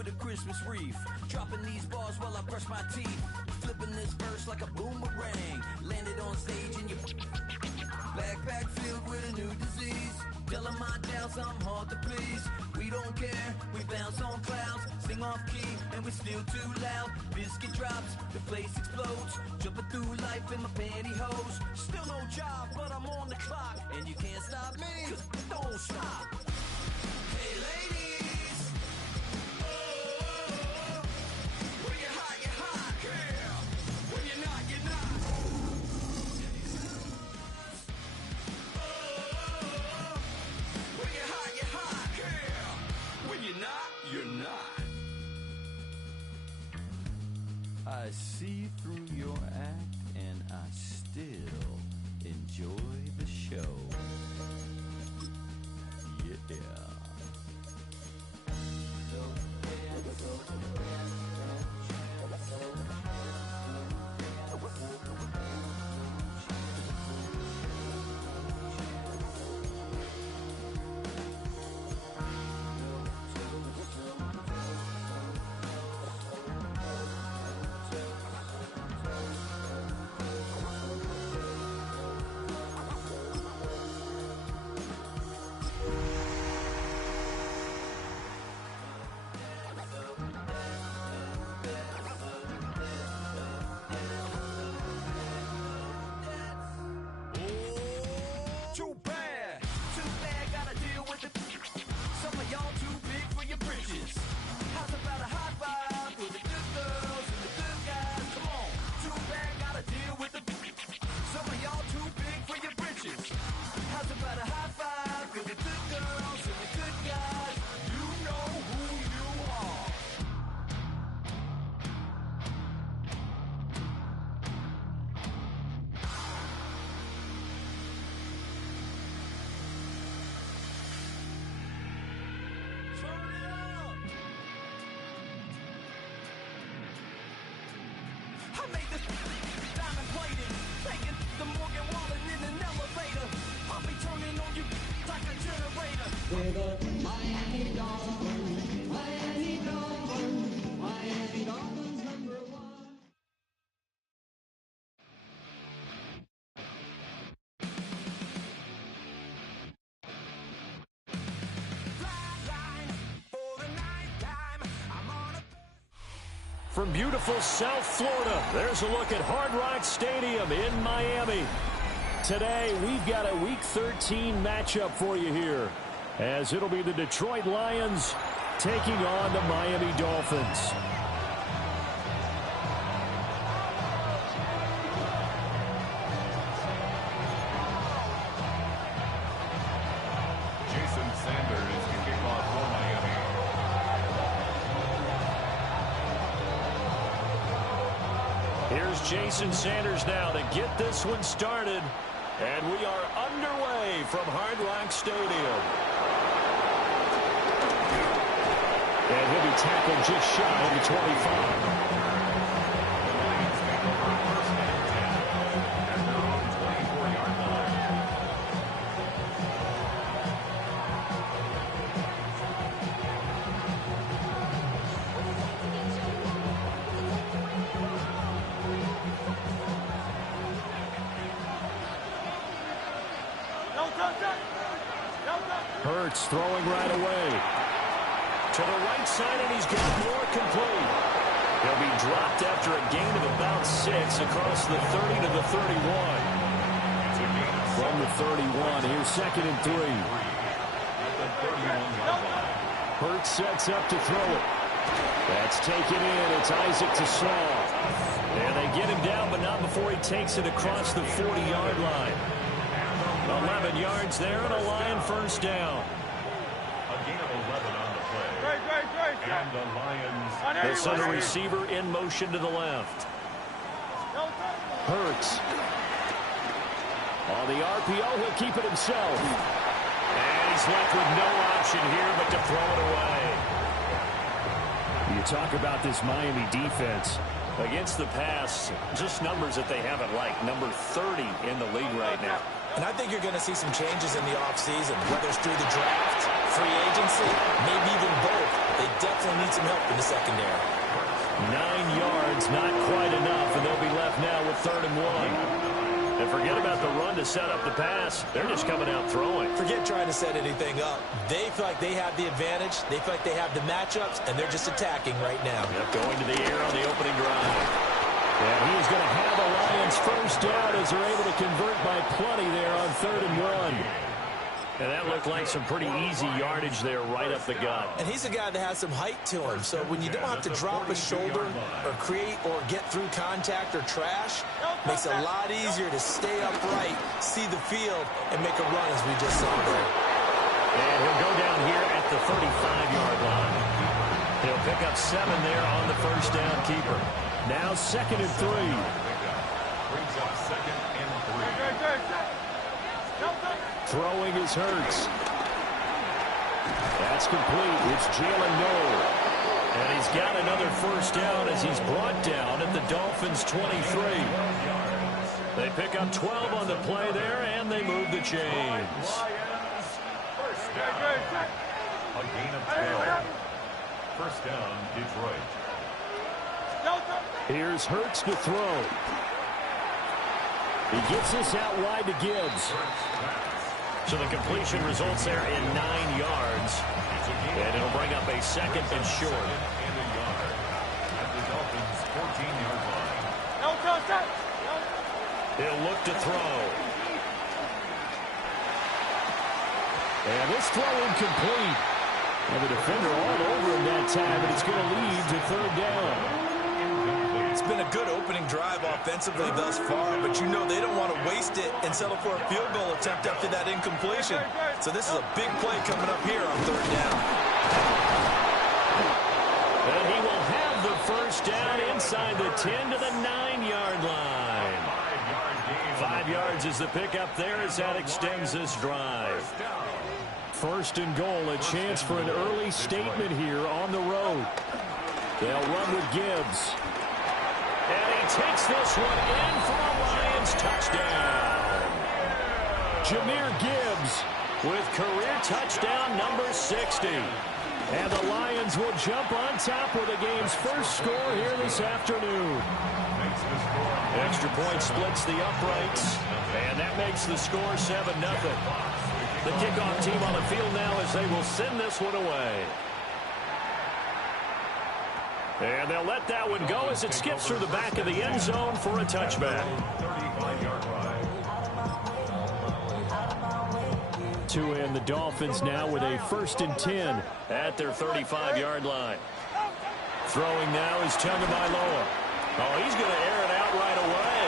with a Christmas wreath. Dropping these bars while I brush my teeth. Flipping this verse like a boomerang. Landed on stage in your backpack filled with a new disease. Telling my doubts I'm hard to please. We don't care, we bounce on clouds. Sing off key and we're still too loud. Biscuit drops, the place explodes. Jumping through life in my pantyhose. Still no job, but I'm on the clock. And you can't stop me, 'cause it don't stop. Hey ladies, oh, when you're hot, yeah. When you're not, you're not. Oh, when you're hot, yeah. When you're not, you're not. I see through your act and I still enjoy the show. Yeah. Too bad, gotta deal with it. Some of y'all too big for your britches. How's about a high five for the good girls and the good guys? Come on, too bad, gotta deal with it. Some of y'all too big for your britches. How's about a high five for the good girls and the good guys? You know who you are. I made this diamond plated, taking the Morgan Wallen in an elevator. I'll be turning on you like a generator. We're the Miami Dolphins, Miami Dolphins, Miami Dolphins #1. From beautiful South Florida, there's a look at Hard Rock Stadium in Miami. Today, we've got a Week 13 matchup for you here, as it'll be the Detroit Lions taking on the Miami Dolphins. Jason Sanders can kick off for Miami. Here's Jason Sanders now to get this one started. And we are underway from Hard Rock Stadium. And he'll be tackled just shy of the 25. The Lions take over first and 10 at their own 24-yard line. Hurts throwing right away. To the right side, and he's got more complete. He'll be dropped after a gain of about 6 across the 30 to the 31. From the 31, here's 2nd and 3. At the 31-yard line. Hurts sets up to throw it. That's taken in. It's Isaac to Saul. And they get him down, but not before he takes it across the 40-yard line. 11 yards there and a Lion first down. A gain of 11 on the play. And the Lions. The center receiver in motion to the left. Hurts. On the RPO, he'll keep it himself. And he's left with no option here but to throw it away. You talk about this Miami defense. Against the pass, just numbers that they haven't liked. Number 30 in the league right now. And I think you're going to see some changes in the offseason, whether it's through the draft, free agency, maybe even both. They definitely need some help in the secondary. 9 yards, not quite enough, and they'll be left now with 3rd and 1. And forget about the run to set up the pass. They're just coming out throwing. Forget trying to set anything up. They feel like they have the advantage. They feel like they have the matchups, and they're just attacking right now. Yep, going to the air on the opening drive. And he is going to have the Lions first down as they're able to convert by plenty there on 3rd and 1. And that looked like some pretty easy yardage there right up the gut. And he's a guy that has some height to him. So when you don't have to drop a shoulder or create or get through contact or trash, makes it a lot easier to stay upright, see the field, and make a run as we just saw there. And he'll go down here at the 35-yard line. He'll pick up 7 there on the first down keeper. Now 2nd and 3. Brings up 2nd and 3. Throwing is Hurts. That's complete. It's Jalen Noel. And he's got another first down as he's brought down at the Dolphins' 23. They pick up 12 on the play there, and they move the chains. First down. A gain of 12. First down, Detroit. Here's Hurts to throw. He gets this out wide to Gibbs. So the completion results there in 9 yards. And it'll bring up a 2nd and short. And a yard at the Dolphins' 14-yard line. He'll look to throw. And this throw incomplete. And the defender all over him that time, but it's going to lead to 3rd down. It's been a good opening drive offensively thus far, but you know they don't want to waste it and settle for a field goal attempt after that incompletion. So this is a big play coming up here on 3rd down. And he will have the first down inside the 10 to the 9-yard line. 5 yards is the pickup there as that extends this drive. 1st and goal, a chance for an early statement here on the road. They'll run with Gibbs. And he takes this one in for a Lions touchdown. Jahmyr Gibbs with career touchdown number 60. And the Lions will jump on top with the game's first score here this afternoon. Extra point splits the uprights, and that makes the score 7-0. The kickoff team on the field now as they will send this one away. And they'll let that one go as it skips through the back of the end zone for a touchback. 35-yard line. To end the Dolphins now with a 1st and 10 at their 35-yard line. Throwing now is Tagovailoa. Oh, he's going to air it out right away.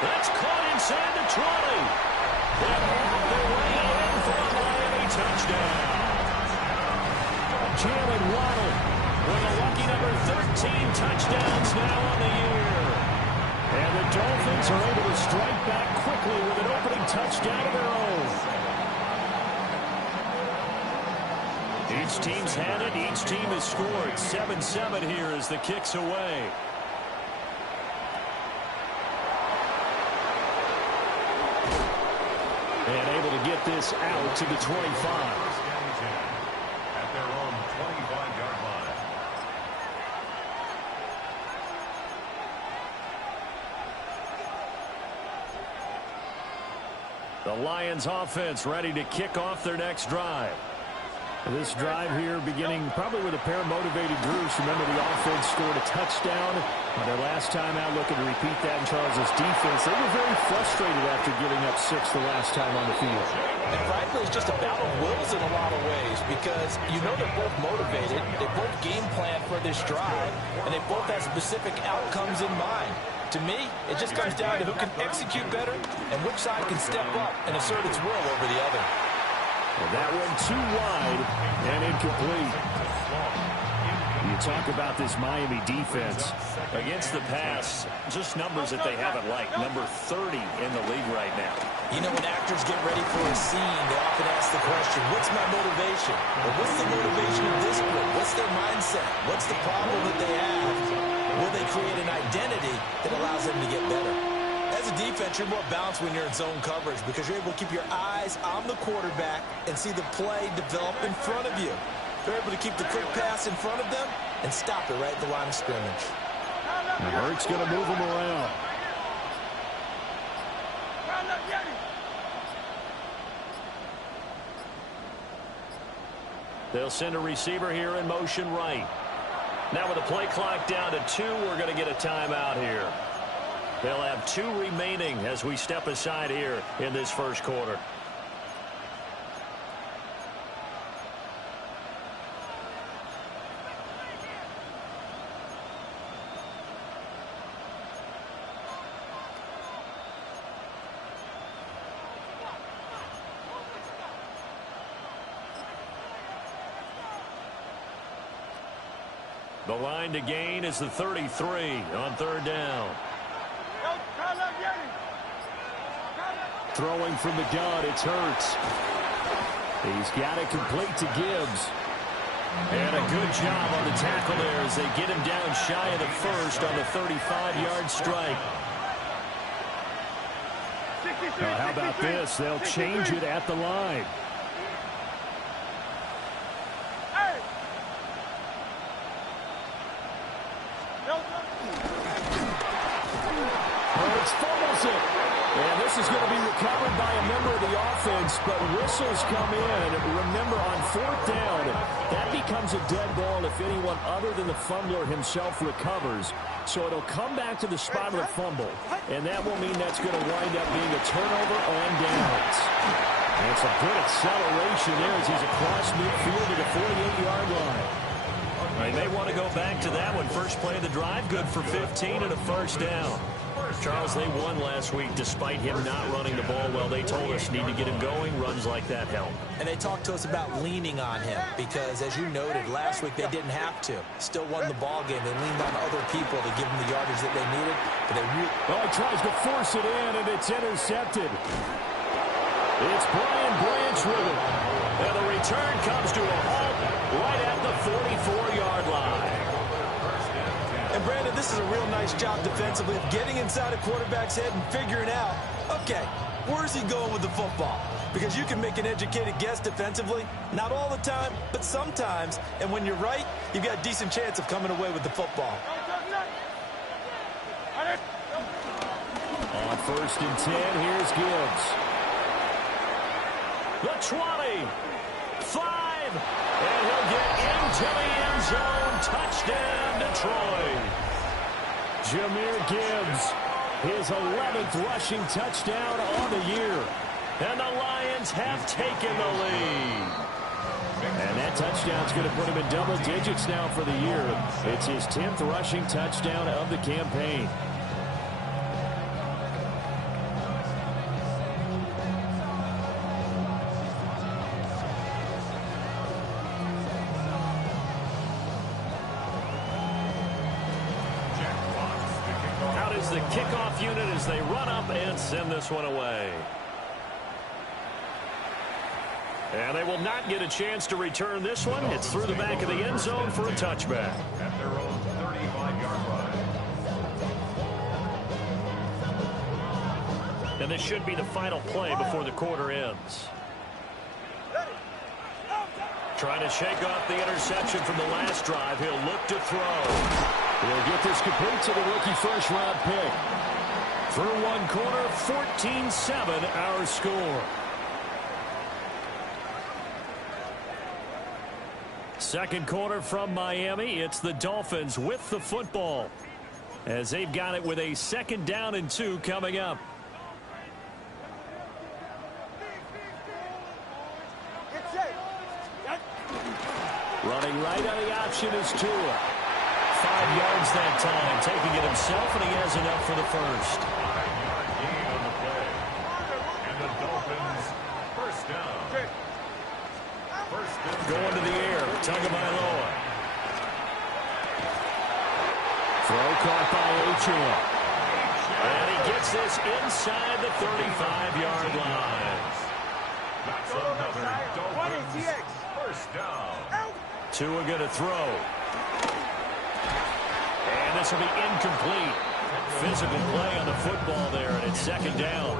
That's caught inside the 20. And all the way in for a Miami touchdown. Jalen Waddle with a lucky number 13 touchdowns now on the year. And the Dolphins are able to strike back quickly with an opening touchdown of their own. Each team's had it. Each team has scored. 7-7 here as the kick's away. And able to get this out to the 25. At their own 25-yard line. The Lions offense ready to kick off their next drive. This drive here beginning probably with a pair of motivated groups. Remember, the offense scored a touchdown on their last time out, looking to repeat that in Charles' defense. They were very frustrated after giving up 6 the last time on the field. And frankly, it's just a battle of wills in a lot of ways because you know they're both motivated. They both game plan for this drive, and they both have specific outcomes in mind. To me, it just comes down to who can execute better and which side can step up and assert its will over the other. And that one too wide and incomplete. You talk about this Miami defense against the pass, just numbers that they haven't liked. Number 30 in the league right now. You know, when actors get ready for a scene, they often ask the question, what's my motivation? Or what's the motivation of this group? What's their mindset? What's the problem that they have? Will they create an identity that allows them to get better? As a defense, you're more balanced when you're in zone coverage because you're able to keep your eyes on the quarterback and see the play develop in front of you. They're able to keep the quick pass in front of them and stop it right at the line of scrimmage. Hurts going to move him around. They'll send a receiver here in motion right. Now with the play clock down to 2, we're going to get a timeout here. They'll have 2 remaining as we step aside here in this first quarter. The line to gain is the 33 on third down. Throwing from the gun, it's Hurts. He's got it complete to Gibbs. And a good job on the tackle there as they get him down shy of the first on the 35-yard strike. Now, how about this? They'll change it at the line. Hurts fumbles it. And this is going to be recovered by a member of the offense, but whistles come in. And remember, on fourth down, that becomes a dead ball if anyone other than the fumbler himself recovers. So it'll come back to the spot of the fumble, and that will mean that's going to wind up being a turnover on downs. And some good acceleration there as he's across midfield to the 48-yard line. They may want to go back to that one. First play of the drive, good for 15 and a first down. Charles, they won last week despite him not running the ball well. They told us need to get him going. Runs like that help. And they talked to us about leaning on him because, as you noted, last week they didn't have to. Still won the ball game. They leaned on other people to give them the yardage that they needed. But they he tries to force it in, and it's intercepted. It's Brian Branch with it. And the return comes to a halt right at the 44-yard line. And, Brandon, this is a real nice job defensively of getting inside a quarterback's head and figuring out, okay, where's he going with the football? Because you can make an educated guess defensively, not all the time, but sometimes. And when you're right, you've got a decent chance of coming away with the football. On first and 10, here's Gibbs. The 20, 5, and he'll get into the end zone. Touchdown, Detroit. Jahmyr Gibbs, his 11th rushing touchdown on the year. And the Lions have taken the lead. And that touchdown's going to put him in double digits now for the year. It's his 10th rushing touchdown of the campaign. The kickoff unit as they run up and send this one away. And they will not get a chance to return this one. It's through the back of the end zone for a touchback. At their own 35-yard line. And this should be the final play before the quarter ends. Trying to shake off the interception from the last drive. He'll look to throw. He'll get this complete to the rookie first-round pick. Through one quarter, 14-7 our score. Second quarter from Miami. It's the Dolphins with the football as they've got it with a 2nd down and 2 coming up. Running right on the option is Tua. 5 yards that time, taking it himself, and he has enough for the first. 5-yard gain on the play. And the Dolphins, first down. Going to the air, Tagovailoa. Throw caught by Achane. And he gets this inside the 35-yard line. That's another Dolphins, first down. Tua going to throw. And this will be incomplete. Physical play on the football there, and it's 2nd down.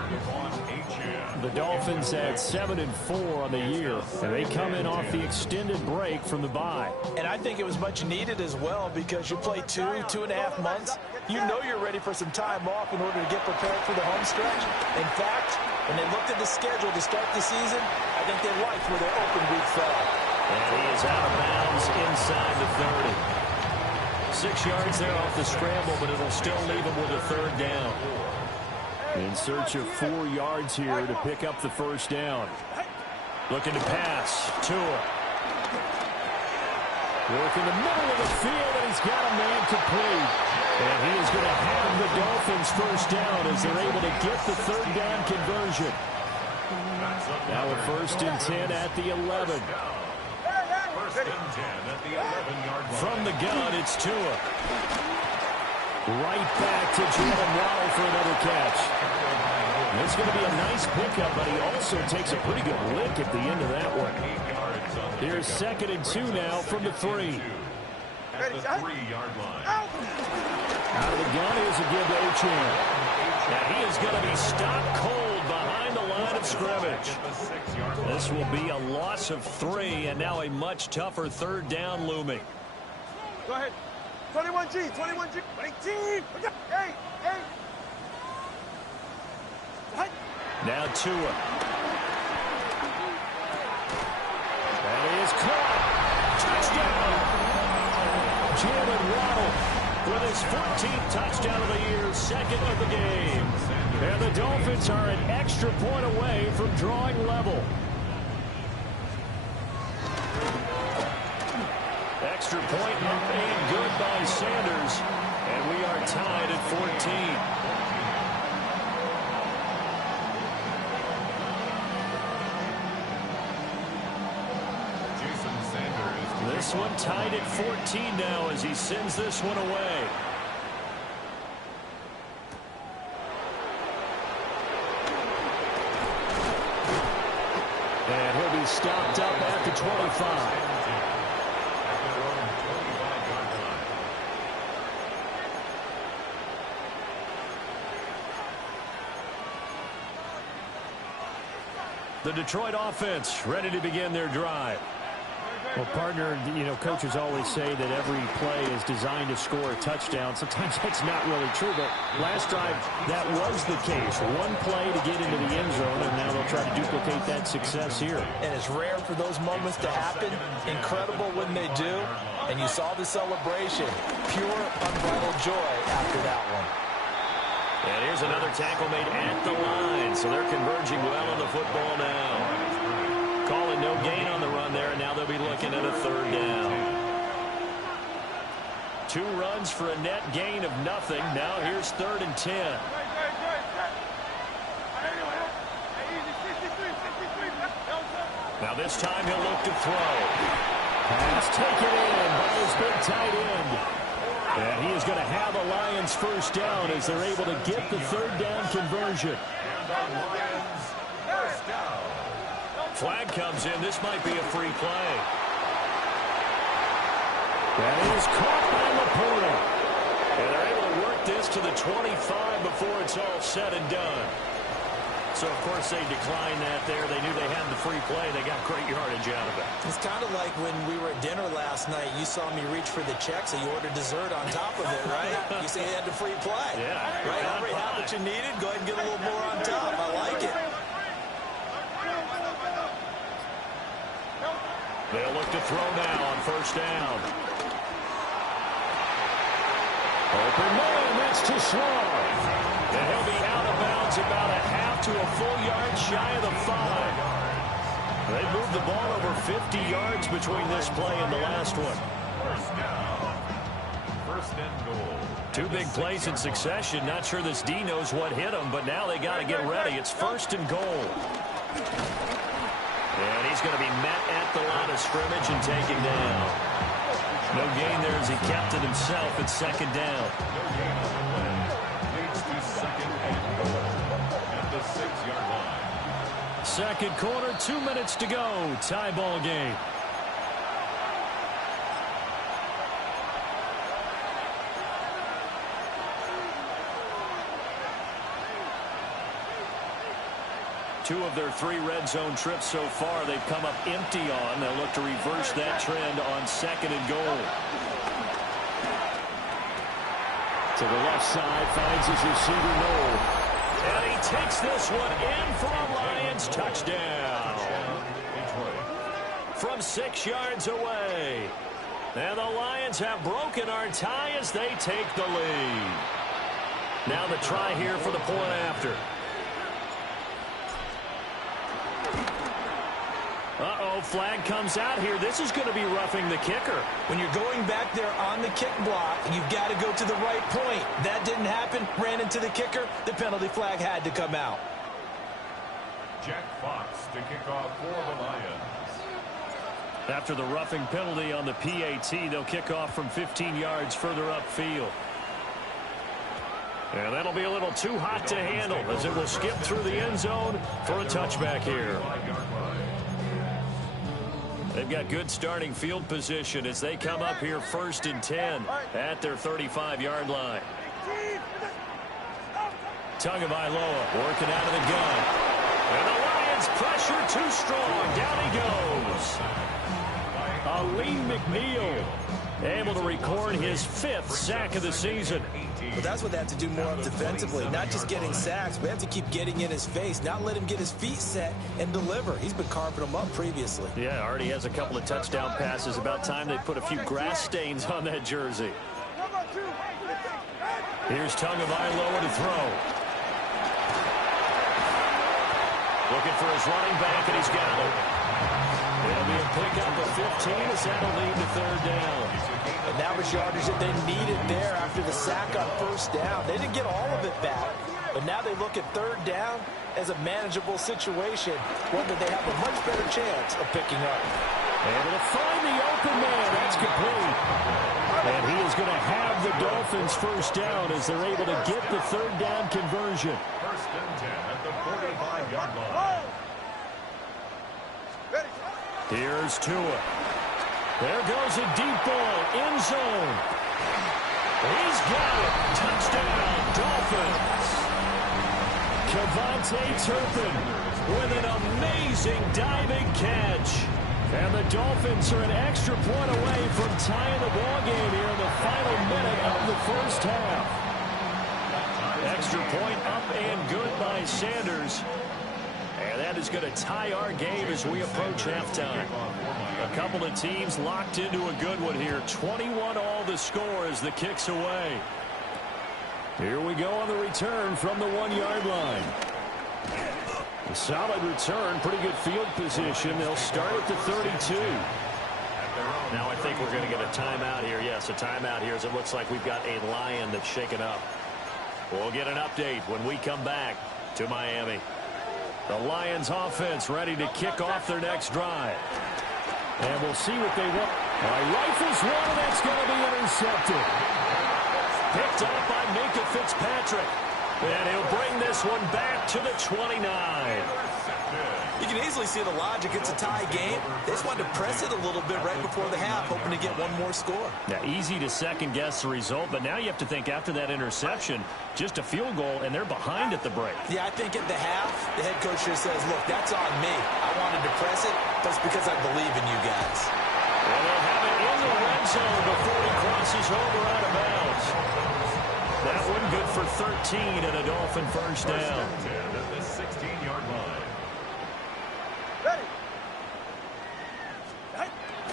The Dolphins at 7-4 on the year, and they come in off the extended break from the bye. And I think it was much needed as well because you play 2.5 months. You know you're ready for some time off in order to get prepared for the home stretch. In fact, when they looked at the schedule to start the season, I think they liked where their open week fell. And he is out of bounds inside the 30. 6 yards there off the scramble, but it'll still leave him with a third down. In search of 4 yards here to pick up the first down. Looking to pass. Tua. Work in the middle of the field, and he's got a man complete. And he is going to have the Dolphins first down as they're able to get the third down conversion. Now a 1st and 10 at the 11. 1st and 10 at the 11-yard line. From the gun, it's Tua. Right back to Jalen Waddle for another catch. It's going to be a nice pickup, but he also takes a pretty good lick at the end of that one. Here's 2nd and 2 now from the 3. At the 3-yard line. Out of the gun, here's a give to Achane. And he is going to be stopped cold behind the line of scrimmage. This will be a loss of 3, and now a much tougher third down looming. Go ahead. 21G, 21G, 18. Hey, hey. Now Tua. And he is caught. Touchdown. Jalen Waddle with his 14th touchdown of the year, 2nd of the game. And the Dolphins are an extra point away from drawing level. Extra point made good by Sanders. And we are tied at 14. This one tied at 14 now as he sends this one away. And he'll be stopped up at the 25. The Detroit offense ready to begin their drive. Well, partner, you know, coaches always say that every play is designed to score a touchdown. Sometimes that's not really true, but last drive, that was the case. One play to get into the end zone, and now they'll try to duplicate that success here. And it's rare for those moments to happen. Incredible when they do. And you saw the celebration. Pure, unbridled joy after that one. And here's another tackle made at the line, so they're converging well on the football now. Calling no gain on the run there, and now they'll be looking at a third down. 2 runs for a net gain of nothing. Now here's 3rd and 10. Now this time he'll look to throw. Pass taken in by his big tight end. And he is going to have a Lions first down as they're able to get the third down conversion. Flag comes in. This might be a free play. That is caught by Laporta. And they're able to work this to the 25 before it's all said and done. So, of course, they declined that there. They knew they had the free play. They got great yardage out of it. It's kind of like when we were at dinner last night. You saw me reach for the check, so you ordered dessert on top of it, right? You say you had the free play. Yeah. Right? Already had what you needed. Go ahead and get a little more on top. I like it. They'll look to throw now on first down. Open man, that's too slow. And he'll be out of bounds about a half to a full yard shy of the 5. They moved the ball over 50 yards between this play and the last one. First down. 1st and goal. 2 big plays in succession. Not sure this D knows what hit him, but now they got to get ready. It's 1st and goal. And he's going to be met at the line of scrimmage and taken down. No gain there as he kept it himself at 2nd down. No gain on the play. Leads to 2nd and goal at the 6-yard line. 2nd quarter, 2 minutes to go. Tie ball game. 2 of their 3 red zone trips so far they've come up empty on. They'll look to reverse that trend on 2nd and goal. To the left side, finds his receiver Noel. And he takes this one in for a Lions touchdown. From 6 yards away. And the Lions have broken our tie as they take the lead. Now the try here for the point after. Uh-oh, flag comes out here. This is going to be roughing the kicker. When you're going back there on the kick block, you've got to go to the right point. That didn't happen. Ran into the kicker. The penalty flag had to come out. Jack Fox to kick off for the Lions. After the roughing penalty on the PAT, they'll kick off from 15 yards further upfield. And that'll be a little too hot to handle as it will skip through the end zone for a touchback here. They've got good starting field position as they come up here 1st and 10 at their 35-yard line. Tagovailoa working out of the gun. And the Lions pressure too strong. Down he goes. Aleem McNeil able to record his 5th sack of the season. But that's what they have to do more of defensively. Not just getting sacks, but they have to keep getting in his face, not let him get his feet set and deliver. He's been carving them up previously. Yeah, already has a couple of touchdown passes. About time they put a few grass stains on that jersey. Here's Tagovailoa to throw. Looking for his running back, and he's got it. It'll be a pickup of 15 as that'll lead to 3rd down. And that was yardage that they needed there after the sack on 1st down. They didn't get all of it back, but now they look at 3rd down as a manageable situation, one that they have a much better chance of picking up. Able to find the open man. That's complete. And he is going to have the Dolphins 1st down as they're able to get the 3rd down conversion. 1st and 10 at the 45-yard line. Here's Tua. There goes a deep ball, end zone. He's got it. Touchdown, Dolphins. Kevontae Turpin with an amazing diving catch. And the Dolphins are an extra point away from tying the ball game here in the final minute of the 1st half. Extra point up and good by Sanders. And that is going to tie our game as we approach halftime. A couple of teams locked into a good one here. 21 all the score as the kick's away. Here we go on the return from the 1-yard line. A solid return, pretty good field position. They'll start at the 32. Now I think we're going to get a timeout here. Yes, a timeout here as it looks like we've got a Lion that's shaken up. We'll get an update when we come back to Miami. The Lions offense ready to kick off their next drive. And we'll see what they want. Rifles one, and that's going to be intercepted. Picked up by Minka Fitzpatrick. And he'll bring this one back to the 29. You can easily see the logic. It's a tie game. They just wanted to press it a little bit right before the half, hoping to get one more score. Now, easy to second-guess the result, but now you have to think after that interception, just a field goal, and they're behind at the break. Yeah, I think at the half, the head coach just says, look, that's on me. I wanted to press it, but it's because I believe in you guys. Well, they'll have it in the red zone before he crosses over out of bounds. That one good for 13 and a Dolphin 1st down. At the 16-yard line.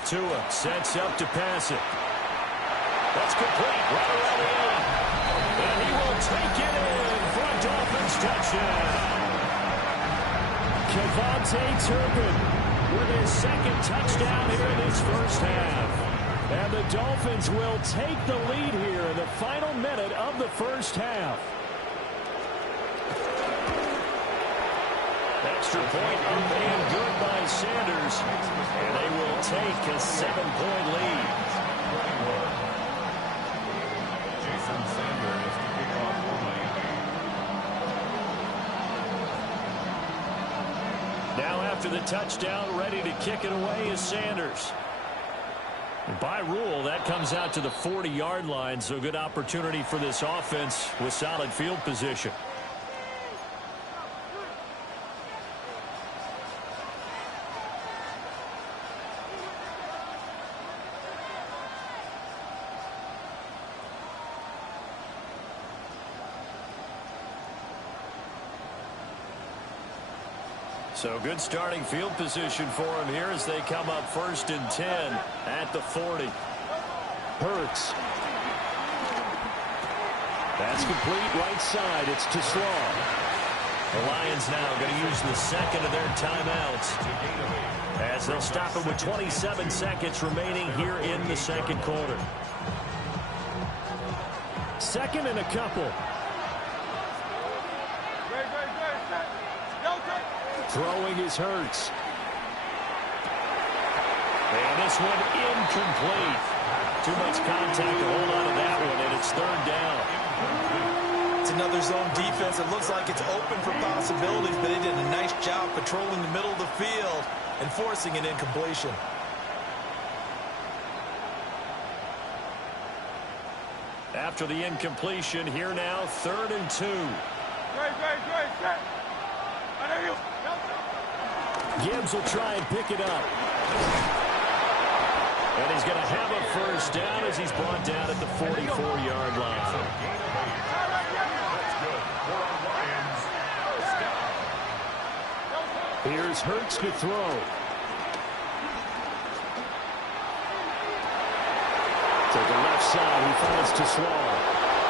Tua sets up to pass it. That's complete right around the end. And he will take it in for a Dolphins touchdown. Kevontae Turpin with his 2nd touchdown here in this 1st half. And the Dolphins will take the lead here in the final minute of the 1st half. Extra point up and good by Sanders. And they will take a 7-point lead. Jason Sanders to kick off for Miami. Now after the touchdown, ready to kick it away is Sanders. By rule, that comes out to the 40-yard line, so good opportunity for this offense with solid field position. So good starting field position for him here as they come up 1st and 10 at the 40. Hurts. That's complete right side. It's to Slaw. The Lions now going to use the second of their timeouts as they'll stop it with 27 seconds remaining here in the second quarter. Second and a couple. Throwing is Hurts. And this one incomplete. Too much contact to hold on to that one, and it's 3rd down. It's another zone defense. It looks like it's open for possibilities, but they did a nice job patrolling the middle of the field and forcing an incompletion. After the incompletion, here now, 3rd and 2. Gibbs will try and pick it up. And he's going to have a 1st down as he's brought down at the 44-yard line. Here's Hurts to throw. To the left side, he finds to Slaw.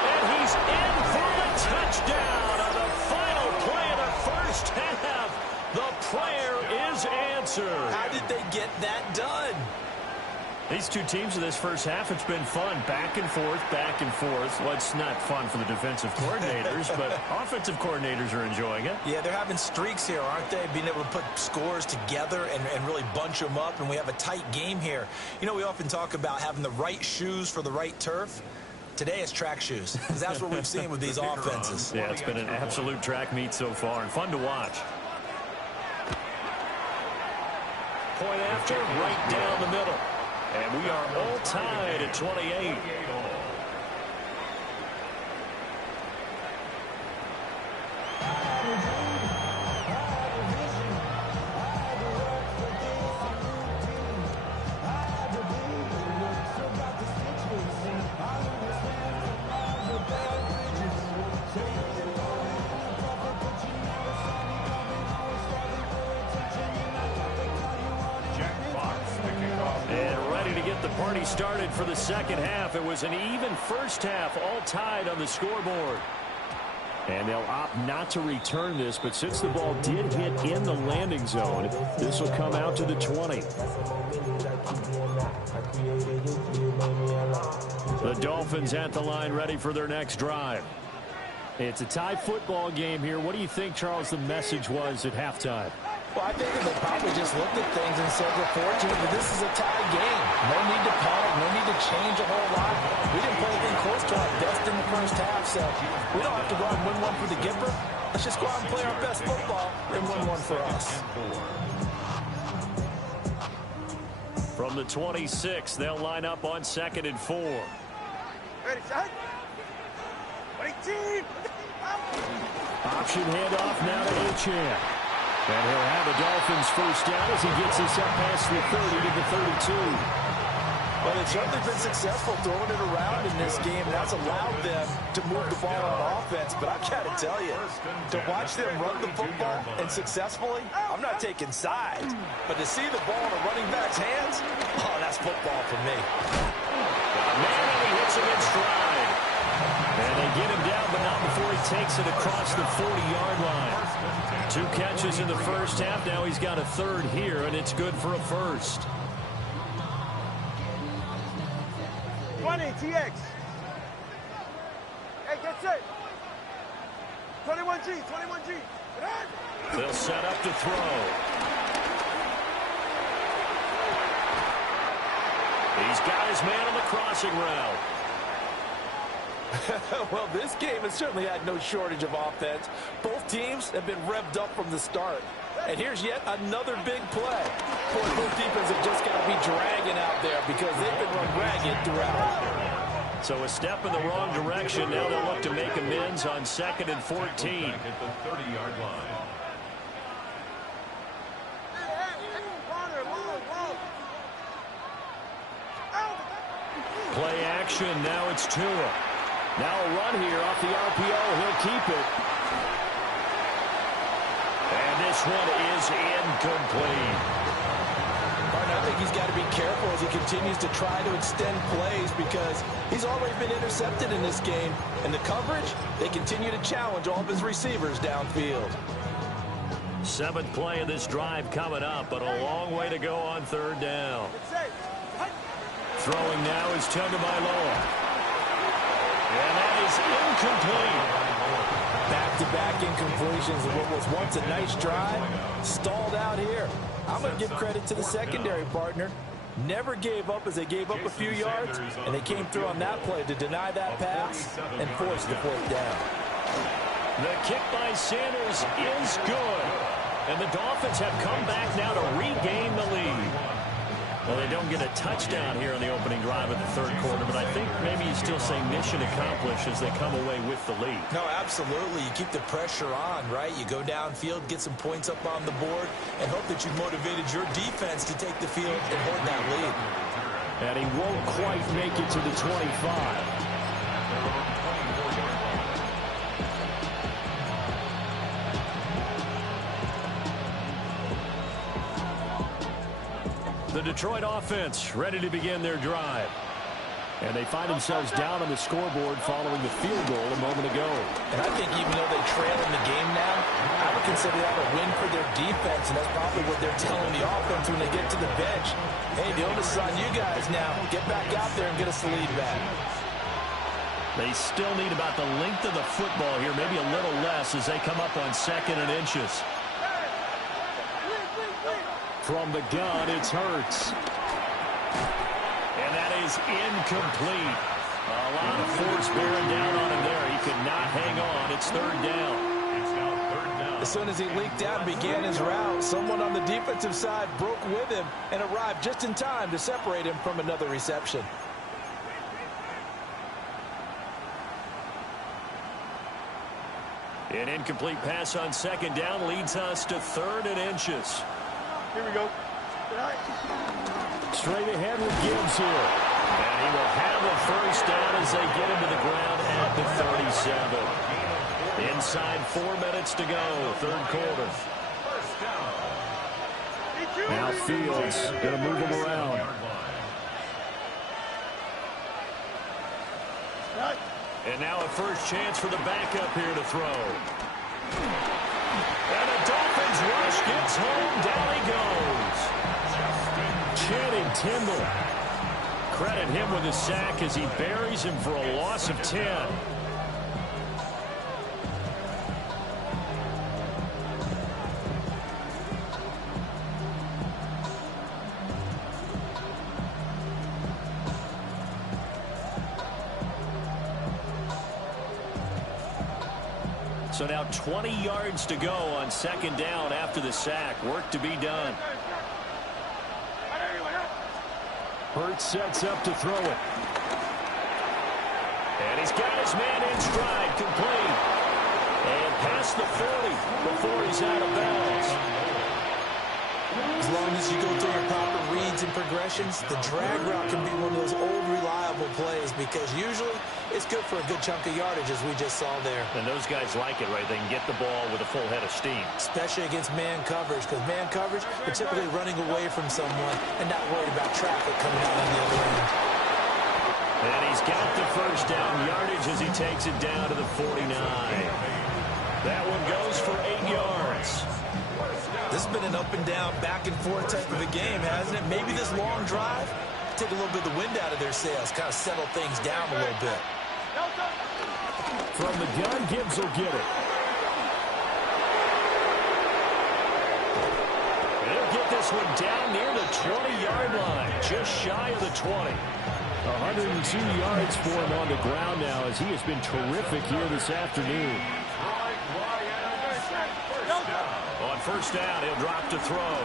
And he's in for the touchdown on the final play of the first half. The prayer is answered. How did they get that done? These two teams in this first half, it's been fun. Back and forth, back and forth. Well, it's not fun for the defensive coordinators, but offensive coordinators are enjoying it. Yeah, they're having streaks here, aren't they? Being able to put scores together and really bunch them up, and we have a tight game here. You know, we often talk about having the right shoes for the right turf. Today it's track shoes, because that's what we've seen with these offenses. Yeah, it's been an absolute track meet so far, and fun to watch. Point after, right down the middle. And we are all tied at 28. Party started for the second half. It was an even first half, all tied on the scoreboard. And they'll opt not to return this, but since the ball did hit in the landing zone, this will come out to the 20. The Dolphins at the line, ready for their next drive. It's a tie football game here. What do you think, Charles, the message was at halftime? Well, I think that they probably just looked at things and said, we're fortunate, but this is a tie game. No need to panic. No need to change a whole lot. We didn't play anything close to our best in the first half, so we don't have to go out and win one for the Gipper. Let's just go out and play our best football and win one for us. From the 26, they'll line up on 2nd and 4. Ready, set. 18. Option handoff now to Achane. And he'll have the Dolphins first down as he gets us up past the 30 to the 32. Well, they've certainly been successful throwing it around in this game. That's allowed them to move the ball on offense. But I've got to tell you, to watch them run the football and successfully, I'm not taking sides. But to see the ball in a running back's hands, oh, that's football for me. Man, he hits him in stride. And they get him down, but not before he takes it across the 40-yard line. 2 catches in the first half. Now he's got a 3rd here, and it's good for a 1st. 20, TX. Hey, get set. 21G, 21G. They'll set up to throw. He's got his man on the crossing route. Well, this game has certainly had no shortage of offense. Both teams have been revved up from the start. And here's yet another big play. Boy, both defenses have just got to be dragging out there because they've been run ragged throughout. So a step in the wrong direction. Now they'll look to make amends on 2nd and 14. At the 30-yard line. Play action. Now it's Tua. Now a run here off the RPO. He'll keep it. And this this one is incomplete. I think he's got to be careful as he continues to try to extend plays because he's already been intercepted in this game. And the coverage, they continue to challenge all of his receivers downfield. 7th play of this drive coming up, but a long way to go on 3rd down. Throwing now is Tagovailoa. And that is incomplete. Back-to-back incompletions of what was once a nice drive, stalled out here. I'm going to give credit to the secondary partner. Never gave up as they gave up a few yards, and they came through on that play to deny that pass and force the 4th down. The kick by Sanders is good. And the Dolphins have come back now to regain the lead. Well, they don't get a touchdown here on the opening drive of the 3rd quarter, but I think maybe you still say mission accomplished as they come away with the lead. No, absolutely. You keep the pressure on, right? You go downfield, get some points up on the board, and hope that you've motivated your defense to take the field and hold that lead. And he won't quite make it to the 25. The Detroit offense ready to begin their drive. And they find themselves down on the scoreboard following the field goal a moment ago. And I think even though they trail in the game now, I would consider that a win for their defense, and that's probably what they're telling the offense when they get to the bench. Hey, the onus is on you guys now. Get back out there and get us the lead back. They still need about the length of the football here, maybe a little less as they come up on 2nd and inches. From the gun, it's Hurts. And that is incomplete. A lot of force bearing down on him there. He could not hang on. It's 3rd down. It's now 3rd down. As soon as he leaked out and began his route, someone on the defensive side broke with him and arrived just in time to separate him from another reception. An incomplete pass on 2nd down leads us to 3rd and inches. Here we go. Straight ahead with Gibbs here. And he will have a 1st down as they get him to the ground at the 37. Inside 4 minutes to go, 3rd quarter. Now Fields going to move him around. And now a first chance for the backup here to throw. And the Dolphins rush gets home. Down he goes. Channing Tindall. Credit him with a sack as he buries him for a loss of 10. So now 20 yards to go on 2nd down after the sack. Work to be done. Hurts sets up to throw it. And he's got his man in stride, complete. And past the 40 before he's out of bounds. As long as you go through your proper reads and progressions, the drag route can be one of those old reliable plays because usually it's good for a good chunk of yardage as we just saw there. And those guys like it, right? They can get the ball with a full head of steam. Especially against man coverage because man coverage, you're typically running away from someone and not worried about traffic coming out on the other end. And he's got the 1st down yardage as he takes it down to the 49. That one goes for 8 yards. This has been an up and down, back and forth type of a game, hasn't it? Maybe this long drive take a little bit of the wind out of their sails, kind of settle things down a little bit. From the gun, Gibbs will get it. They'll get this one down near the 20-yard line, just shy of the 20. 102 yards for him on the ground now as he has been terrific here this afternoon. On 1st down, he'll drop to throw.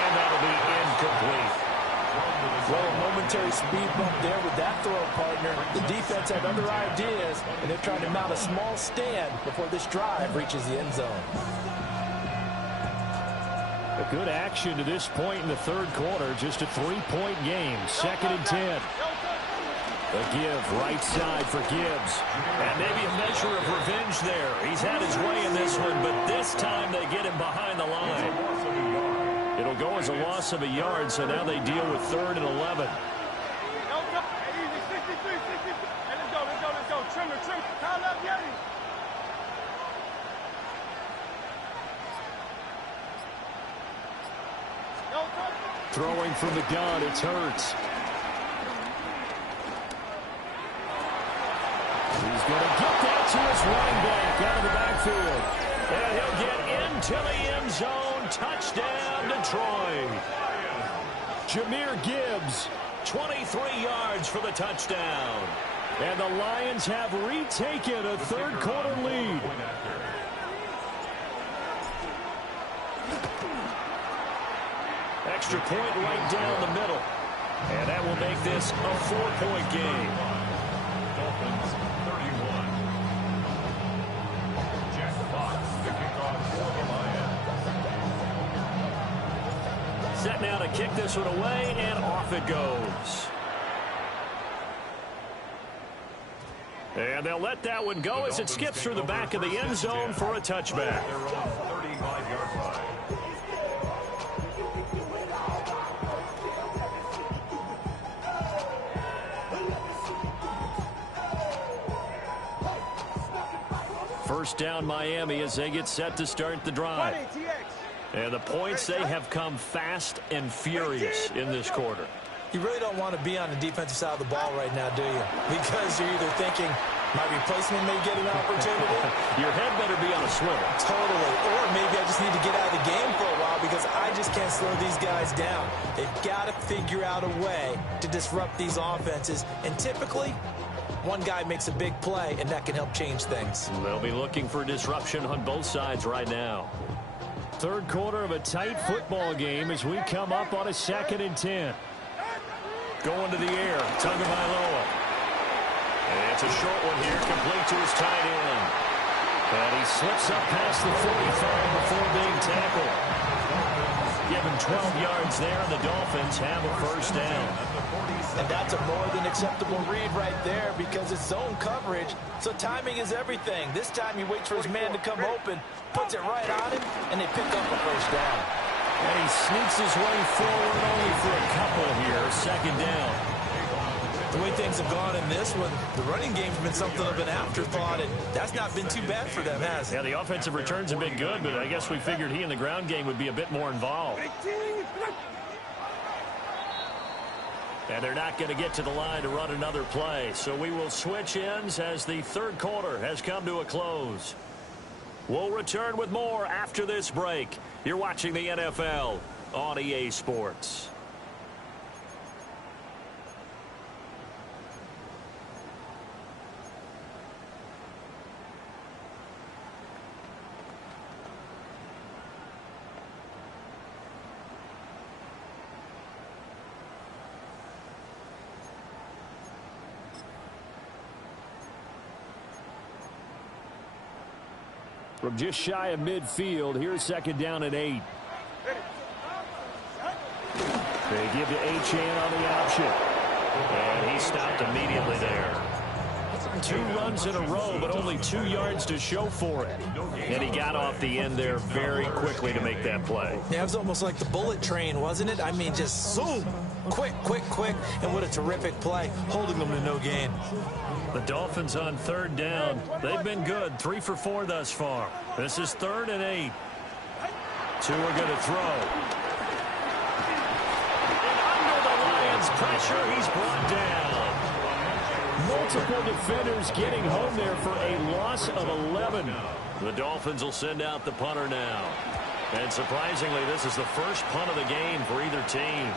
And that'll be incomplete. Well, a momentary speed bump there with that throw, partner. The defense had other ideas, and they're trying to mount a small stand before this drive reaches the end zone. A good action to this point in the 3rd quarter. Just a 3-point game. 2nd and 10. A give right side for Gibbs. And maybe a measure of revenge there. He's had his way in this one, but this time they get him behind the line. It'll go as a loss of a yard, so now they deal with 3rd and 11. Easy, 63, 63. Hey, let's go. Trimmer. Call up, Yeti. Throwing from the gun, it's Hurts. He's going to get that to his running back out of the backfield. And he'll get into the end zone. Touchdown, Detroit. Jahmyr Gibbs, 23 yards for the touchdown. And the Lions have retaken a third-quarter lead. Extra point right down the middle. And that will make this a 4-point game. Dolphins 31. Jack Fox, the kickoff for the Lions. Set now to kick this one away, and off it goes. And they'll let that one go as it skips through the back of the end zone for a touchback. Their own 35-yard line. First down Miami as they get set to start the drive. And the points, they have come fast and furious in this quarter. You really don't want to be on the defensive side of the ball right now, do you? Because you're either thinking my replacement may get an opportunity. Your head better be on a swivel. Totally. Or maybe I just need to get out of the game for a while because I just can't slow these guys down. They've got to figure out a way to disrupt these offenses. And typically, one guy makes a big play, and that can help change things. They'll be looking for disruption on both sides right now. Third quarter of a tight football game as we come up on a 2nd and 10. Going to the air, Tagovailoa. And it's a short one here, complete to his tight end. And he slips up past the 45 before being tackled. Give him 12 yards there, and the Dolphins have a first down. And that's a more than acceptable read right there because it's zone coverage, so timing is everything. This time he waits for his man to come open, puts it right on him, and they pick up a first down. And he sneaks his way forward only for a couple here. 2nd down. The way things have gone in this one, the running game's been something of an afterthought, and that's not been too bad for them, has it? Yeah, the offensive returns have been good, but I guess we figured he in the ground game would be a bit more involved. And they're not going to get to the line to run another play, so we will switch ends as the third quarter has come to a close. We'll return with more after this break. You're watching the NFL on EA Sports. From just shy of midfield, here's 2nd down and 8. They give to Achane on the option. And he stopped immediately there. 2 runs in a row, but only 2 yards to show for it. And he got off the end there very quickly to make that play. Yeah, it was almost like the bullet train, wasn't it? I mean, just zoom. Quick, quick, quick. And what a terrific play, holding them to no gain. The Dolphins on 3rd down. They've been good. 3 for 4 thus far. This is 3rd and 8. 2 are going to throw. And under the Lions' pressure, he's brought down. Multiple defenders getting home there for a loss of 11. The Dolphins will send out the punter now. And surprisingly, this is the first punt of the game for either team.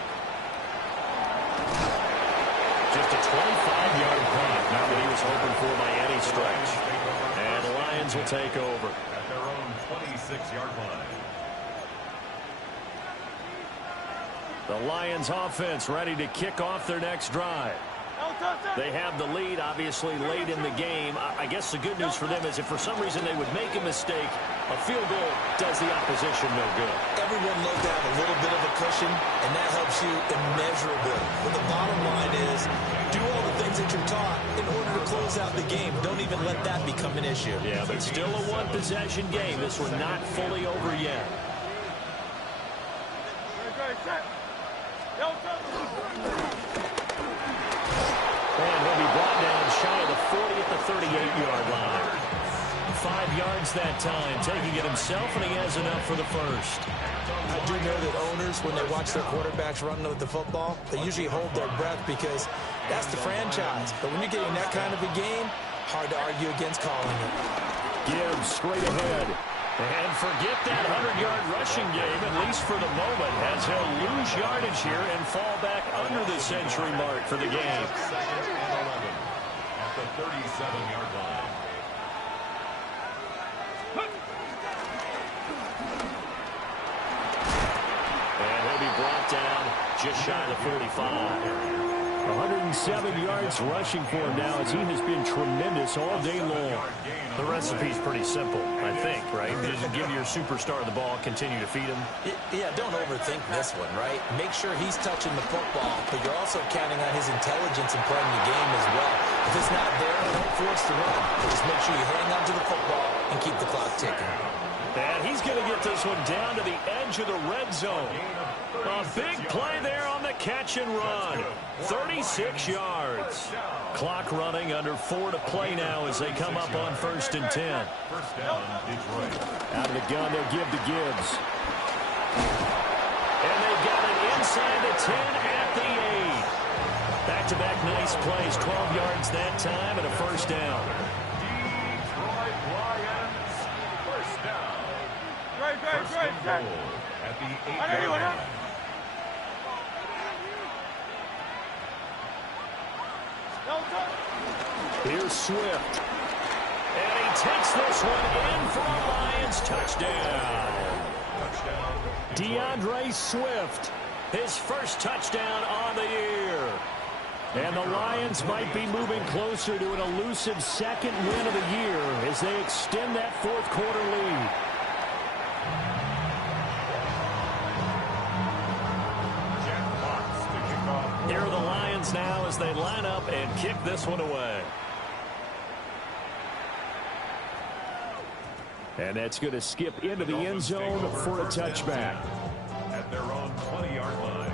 Just a 25-yard punt, not what he was hoping for by any stretch. And the Lions will take over. At their own 26-yard line. The Lions offense ready to kick off their next drive. They have the lead, obviously, late in the game. I guess the good news for them is if for some reason they would make a mistake, a field goal does the opposition no good. Everyone loves to have a little bit of a cushion, and that helps you immeasurably. But the bottom line is, do all the things that you're taught in order to close out the game. Don't even let that become an issue. Yeah, but still a one-possession game. This one not fully over yet. And he'll be brought down shy of the 40 at the 38-yard line. 5 yards that time, taking it himself, and he has enough for the first. I do know that owners, when they watch their quarterbacks running with the football, they usually hold their breath because that's the franchise. But when you're getting that kind of a game, hard to argue against calling it. Gibbs straight ahead. And forget that 100-yard rushing game, at least for the moment, as he'll lose yardage here and fall back under the century mark for the game. Second and 11 at the 37-yard line. And he'll be brought down just shy of the 45. 107 yards rushing for him now as he has been tremendous all day long. The recipe's pretty simple, I think, right? Just give your superstar the ball, continue to feed him. Yeah, don't overthink this one, right? Make sure he's touching the football, but you're also counting on his intelligence in playing the game as well. If it's not there, don't force the run. Just make sure you hang on to the football and keep the clock ticking. And he's going to get this one down to the edge of the red zone. A big play there on the catch and run. 36 yards. Clock running, under 4 to play now as they come up on 1st and 10. First down, Detroit. Out of the gun, they'll give to Gibbs. And they've got it inside the 10 at the 8. Back-to-back nice plays, 12 yards that time and a first down. Detroit Lions, first down. First and goal at the 8-yard line. Here's Swift. And he takes this one in for a Lions touchdown. DeAndre Swift, his first touchdown on the year. And the Lions might be moving closer to an elusive second win of the year as they extend that fourth quarter lead. Here are the Lions now as they line up and kick this one away. And that's going to skip into the end zone for a touchback. At their own 20-yard line.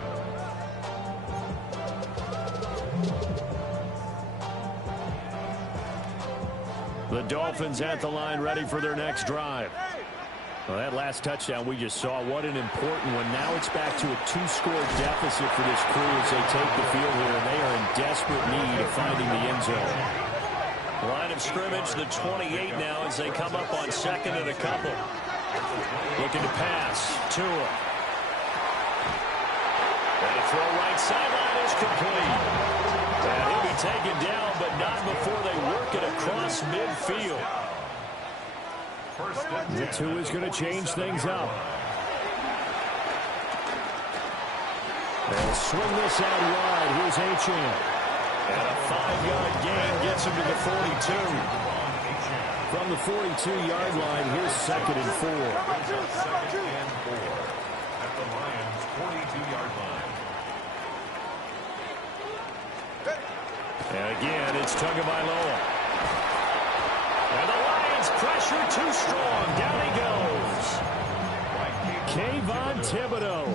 The Dolphins at the line ready for their next drive. Well, that last touchdown we just saw, what an important one. Now it's back to a 2-score deficit for this crew as they take the field here, and they are in desperate need of finding the end zone. Line of scrimmage, the 28 now as they come up on 2nd and a couple. Looking to pass. Tua. And a throw right sideline is complete. And he'll be taken down, but not before they work it across midfield. The 2 is going to change things up. They'll swing this out wide. Here's Achane. And a 5-yard gain gets him to the 42. From the 42-yard line, here's 2nd and 4. Second and 4 at the Lions' 42-yard line. And again, it's Tagovailoa. And the Lions pressure too strong. Down he goes. Kayvon Thibodeau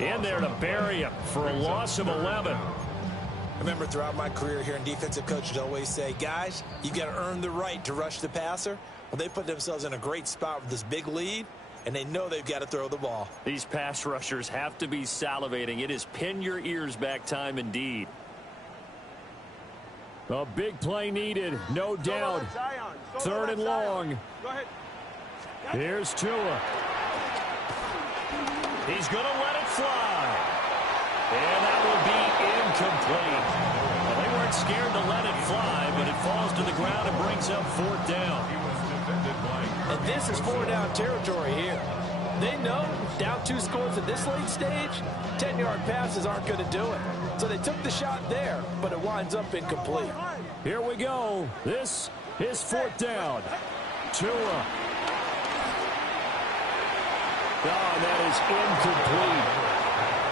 in there to bury him for a loss of 11. I remember throughout my career hearing defensive coaches always say, guys, you got to earn the right to rush the passer. Well, they put themselves in a great spot with this big lead, and they know they've got to throw the ball. These pass rushers have to be salivating. It is pin your ears back time indeed. A big play needed, no doubt. 3rd and long. Here's Tua. He's going to let it fly. And that will be incomplete. Well, they weren't scared to let it fly, but it falls to the ground and brings up 4th down. And this is 4-down territory here. They know down 2 scores at this late stage, 10-yard passes aren't going to do it. So they took the shot there, but it winds up incomplete. Here we go. This is 4th down. Tua. Oh, that is incomplete.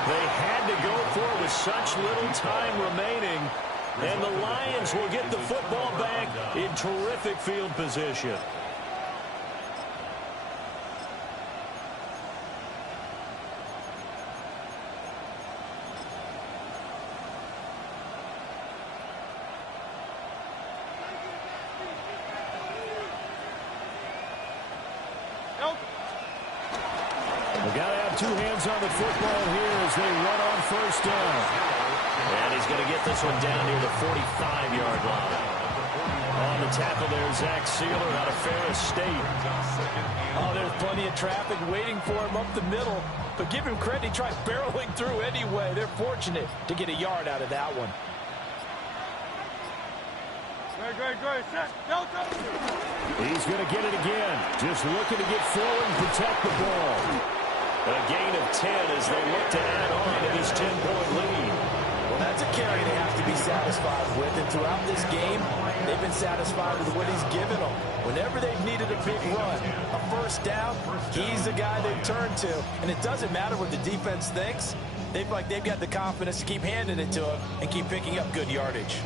They had to go for it with such little time remaining. And the Lions will get the football back in terrific field position. They got to have 2 hands on the football here as they run on 1st down. And he's going to get this one down near the 45-yard line. On the tackle there, Zach Sealer out of Ferris State. Oh, there's plenty of traffic waiting for him up the middle. But give him credit, he tried barreling through anyway. They're fortunate to get a yard out of that one. Great. Set. Delta. He's going to get it again. Just looking to get forward and protect the ball. A gain of 10 as they look to add on to this 10-point lead. Well, that's a carry they have to be satisfied with. And throughout this game, they've been satisfied with what he's given them. Whenever they've needed a big run, a 1st down, he's the guy they've turned to. And it doesn't matter what the defense thinks. They've got the confidence to keep handing it to him and keep picking up good yardage.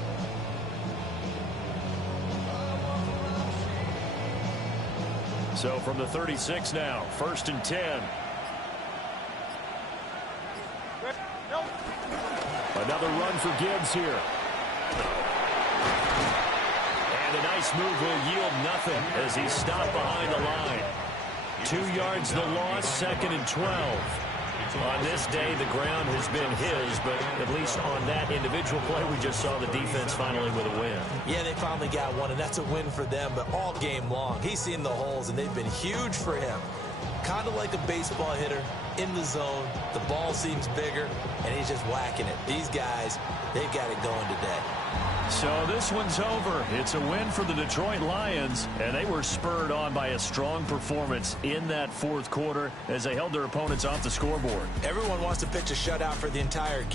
So from the 36 now, 1st and 10. Another run for Gibbs here. And a nice move will yield nothing as he's stopped behind the line. 2 yards the loss, 2nd and 12. On this day, the ground has been his, but at least on that individual play, we just saw the defense finally with a win. Yeah, they finally got one, and that's a win for them, but all game long, he's seen the holes, and they've been huge for him. Kind of like a baseball hitter in the zone. The ball seems bigger, and he's just whacking it. These guys, they've got it going today. So this one's over. It's a win for the Detroit Lions, and they were spurred on by a strong performance in that 4th quarter as they held their opponents off the scoreboard. Everyone wants to pitch a shutout for the entire game.